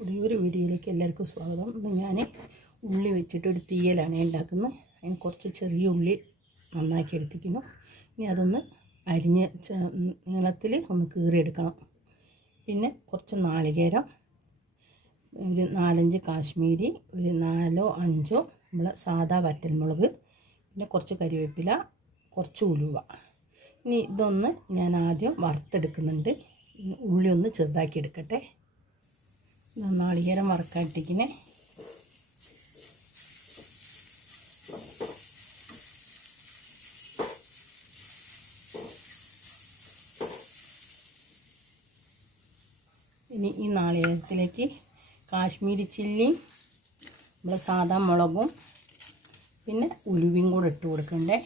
പുതിയൊരു വീഡിയോയിലേക്ക് എല്ലാവർക്കും സ്വാഗതം. ഇന്ന് ഞാൻ ഉള്ളി വെച്ചിട്ടൊരു തീയലാണ് ഉണ്ടാക്കുന്നത്. അതിന് കുറച്ച് ചെറിയ ഉള്ളി നന്നാക്കി എടുത്തിരിക്കുന്നു. ഇനി അതൊന്ന് അരിഞ്ഞ് നീളത്തിൽ ഒന്ന് കീറിയെടുക്കണം. പിന്നെ കുറച്ച് നാളികേരം, ഒരു 4-5 കാശ്മീരി, ഒരു 4-5 നമ്മളെ സാദാ വറ്റൽമുളക്, പിന്നെ കുറച്ച് കരിവേപ്പില, കുറച്ച് ഉലുവ. ഇനി ഇതൊന്ന് ഞാൻ ആദ്യം വറുത്തെടുക്കുന്നുണ്ട്. ഉള്ളി ഒന്ന് ചെറുതാക്കി എടുക്കട്ടെ. നാളികേരം വറുക്കാട്ടിക്കിനെ ഇനി ഈ നാളികേരത്തിലേക്ക് കാശ്മീരി ചില്ലിയും നമ്മളെ സാദാ മുളകും പിന്നെ ഉലുവയും കൂടെ ഇട്ട് കൊടുക്കണ്ടേ.